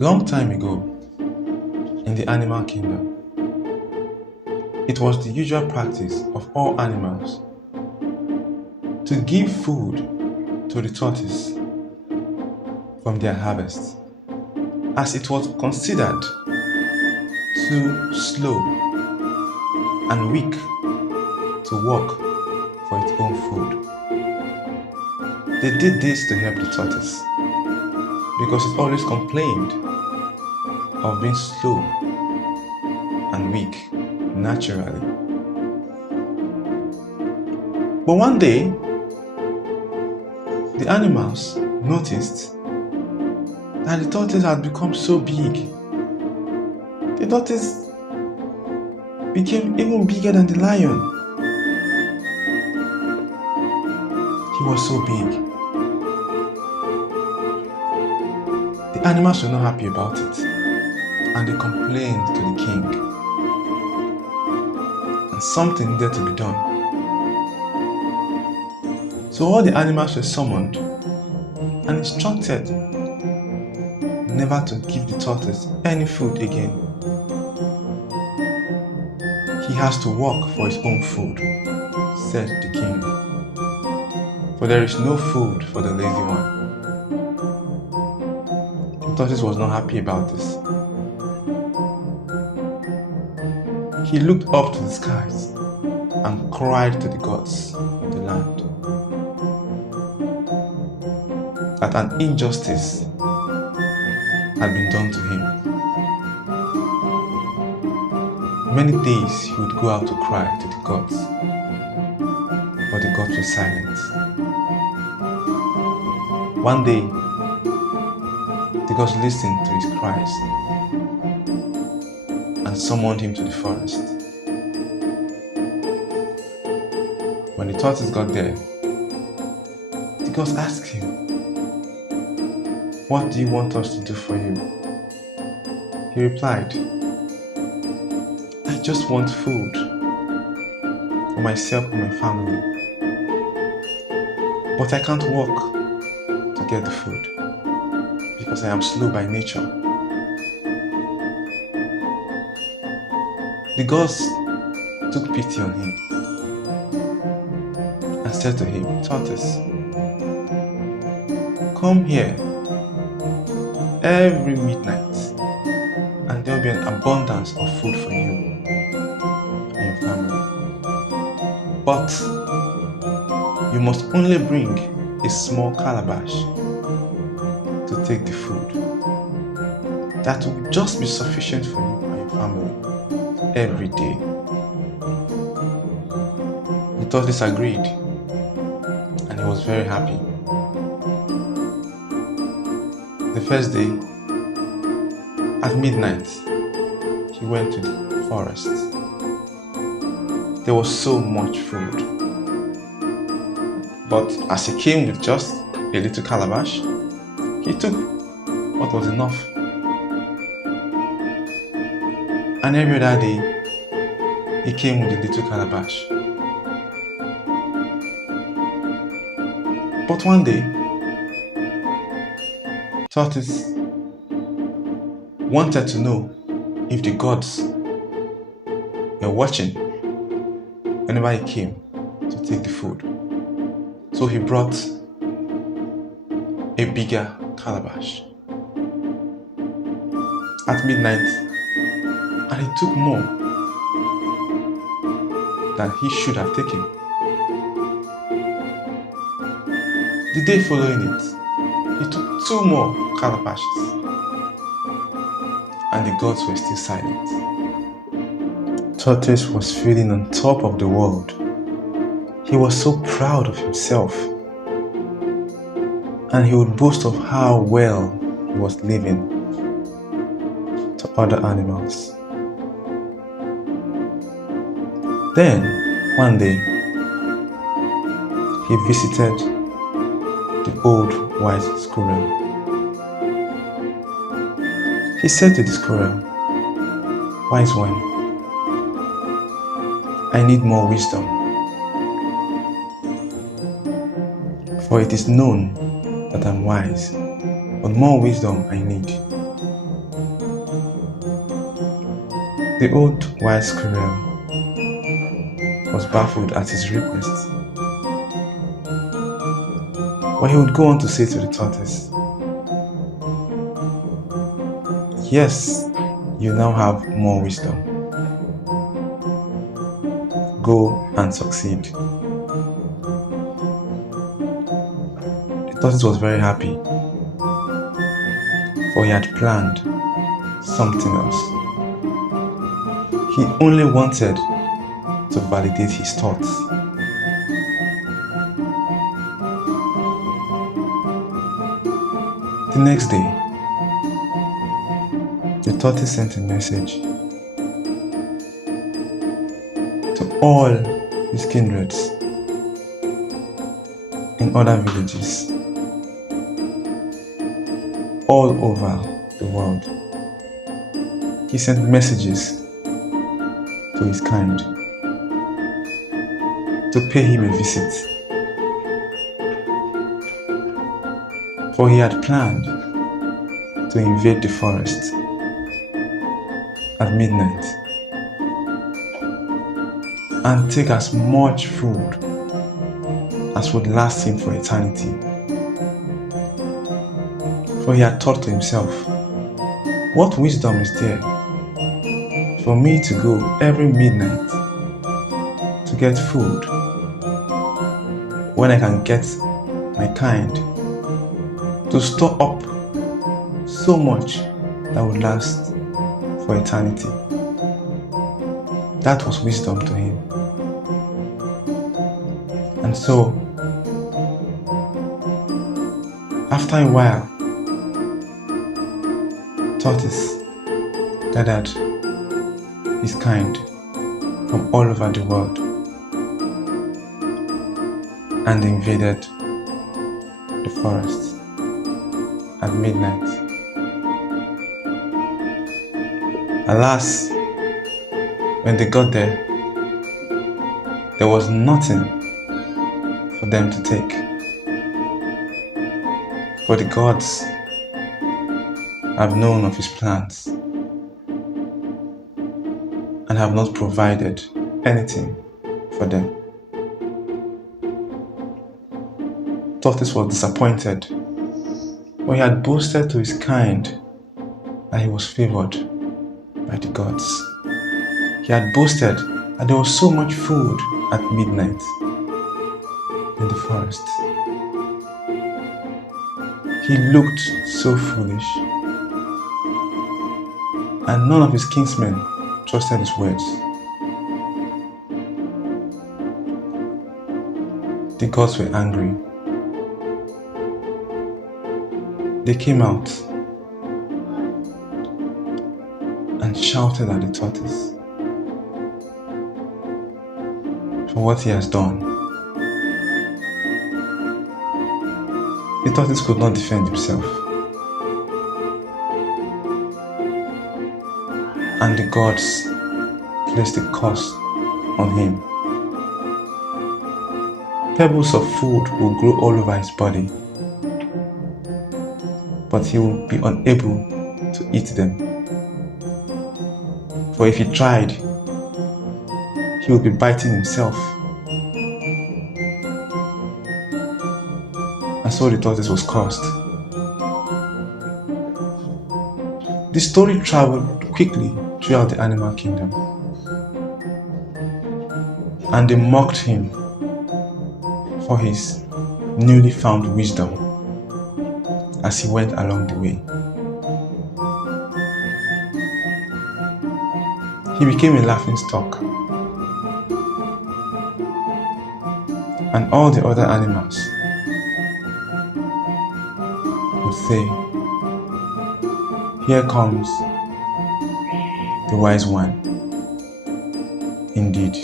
Long time ago, in the animal kingdom, it was the usual practice of all animals to give food to the tortoise from their harvest, as it was considered too slow and weak to work for its own food. They did this to help the tortoise because it always complained of being slow and weak naturally. But one day, the animals noticed that the tortoise had become so big. The tortoise became even bigger than the lion. He was so big. The animals were not happy about it, and they complained to the king. And something needed to be done. So all the animals were summoned and instructed never to give the tortoise any food again. He has to work for his own food, said the king. For there is no food for the lazy one. The tortoise was not happy about this. He looked up to the skies and cried to the gods of the land that an injustice had been done to him. Many days he would go out to cry to the gods, but the gods were silent. One day, the gods listened to his cries and summoned him to the forest. When the tortoise got there, the gods asked him, "What do you want us to do for you?" He replied, "I just want food for myself and my family, but I can't walk to get the food because I am slow by nature." The gods took pity on him and said to him, "Tortoise, come here every midnight and there will be an abundance of food for you and your family. But you must only bring a small calabash to take the food. That will just be sufficient for you and your family every day." The tortoise agreed and he was very happy. The first day, at midnight, he went to the forest. There was so much food. But as he came with just a little calabash, he took what was enough. And every other day, he came with a little calabash. But one day, Tortoise wanted to know if the gods were watching whenever he came to take the food. So he brought a bigger calabash at midnight, and he took more than he should have taken. The day following it, he took 2 more calabashes, and the gods were still silent. Tortoise was feeling on top of the world. He was so proud of himself, and he would boast of how well he was living to other animals. Then, one day, he visited the old white squirrel. He said to the squirrel, "Wise one, I need more wisdom, for it is known that I'm wise, but more wisdom I need." The old white squirrel was baffled at his request, but he would go on to say to the tortoise, "Yes, you now have more wisdom. Go and succeed." The tortoise was very happy, for he had planned something else. He only wanted to validate his thoughts. The next day, the tortoise sent a message to all his kindreds in other villages all over the world. He sent messages to his kind to pay him a visit, for he had planned to invade the forest at midnight and take as much food as would last him for eternity. For he had thought to himself, "What wisdom is there for me to go every midnight to get food when I can get my kind to store up so much that would last for eternity?" That was wisdom to him. And so, after a while, Tortoise gathered his kind from all over the world and invaded the forest at midnight. Alas, when they got there was nothing for them to take. For the gods have known of his plans and have not provided anything for them. Tortoise was disappointed, for he had boasted to his kind that he was favored by the gods. He had boasted that there was so much food at midnight in the forest. He looked so foolish, and none of his kinsmen trusted his words. The gods were angry. They came out and shouted at the tortoise for what he has done. The tortoise could not defend himself, and the gods placed a curse on him. Pebbles of food will grow all over his body, but he will be unable to eat them. For if he tried, he would be biting himself. And so the tortoise was cursed. The story traveled quickly throughout the animal kingdom, and they mocked him for his newly found wisdom as he went along the way. He became a laughingstock, and all the other animals would say, "Here comes the wise one." Indeed.